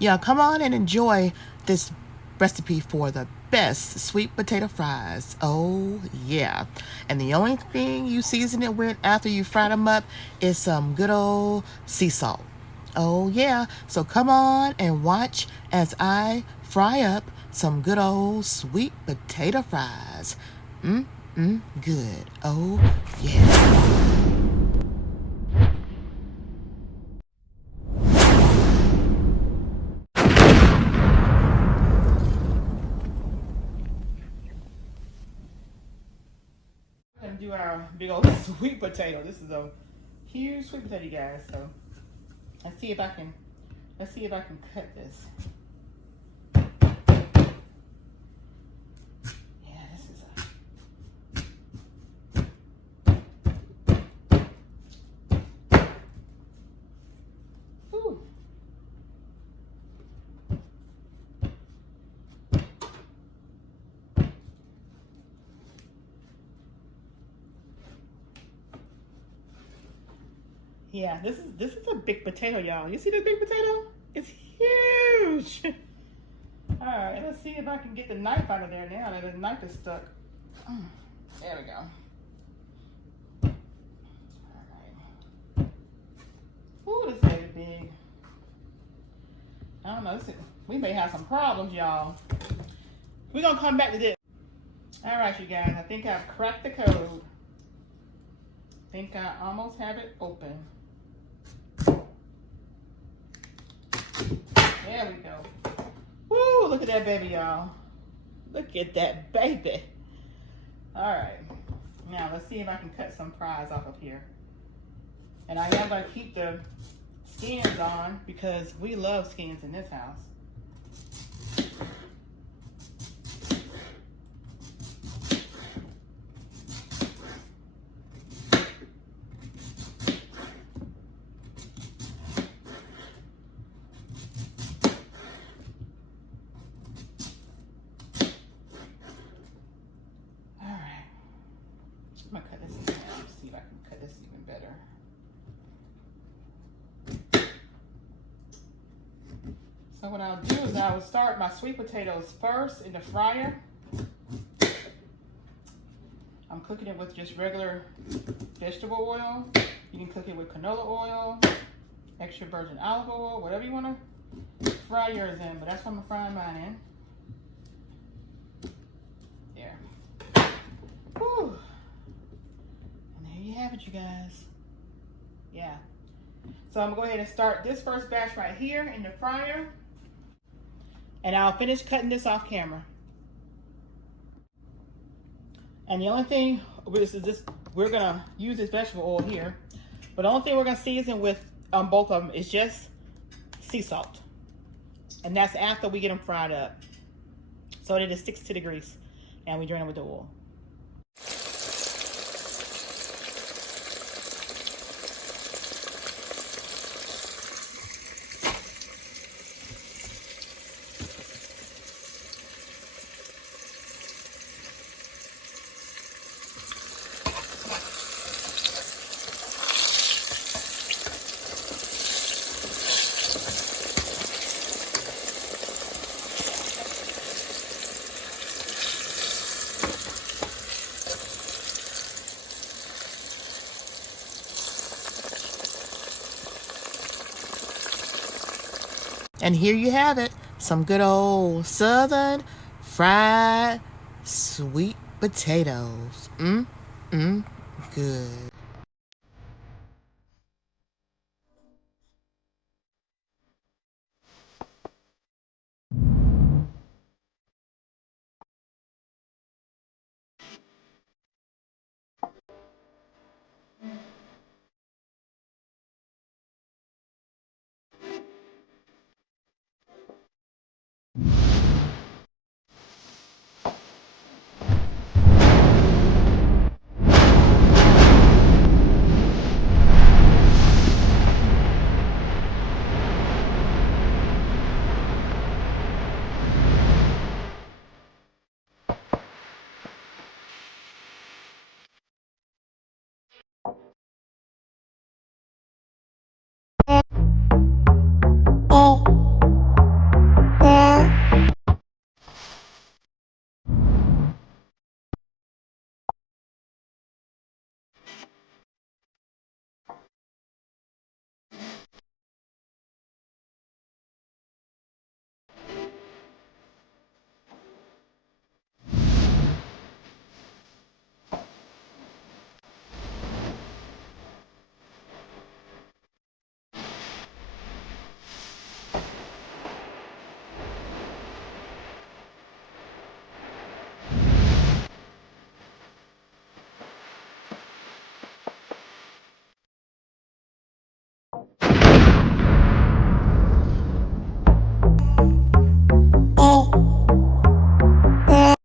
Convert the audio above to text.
Yeah, come on and enjoy this recipe for the best sweet potato fries. Oh, yeah. And the only thing you season it with after you fry them up is some good old sea salt. Oh, yeah. So come on and watch as I fry up some good old sweet potato fries. Good. Oh, yeah. We're gonna do our big old sweet potato. This is a huge sweet potato, you guys. So let's see if I can cut this. Yeah, this is a. Ooh. Yeah, this is a big potato, y'all. You see this big potato? It's huge. All right, let's see if I can get the knife out of there now that the knife is stuck. There we go. All right. Ooh, this is big. I don't know. We may have some problems, y'all. We're gonna come back to this. All right, you guys. I think I've cracked the code. I think I almost have it open. There we go. Woo, look at that baby, y'all. Look at that baby. All right. Now, let's see if I can cut some fries off of here. And I am going to keep the skins on because we love skins in this house. I'm gonna cut this in half, see if I can cut this even better. So what I'll do is I will start my sweet potatoes first in the fryer. I'm cooking it with just regular vegetable oil. You can cook it with canola oil, extra virgin olive oil, whatever you want to fry yours in, but that's what I'm frying mine in. There. Whew. There you have it, you guys. Yeah. So I'm gonna go ahead and start this first batch right here in the fryer. And I'll finish cutting this off camera. And the only thing is this, we're gonna use this vegetable oil here. But the only thing we're gonna season with both of them is just sea salt. And that's after we get them fried up. So that it sticks to the grease. And we drain it with the oil. And here you have it, some good old southern fried sweet potatoes. Good.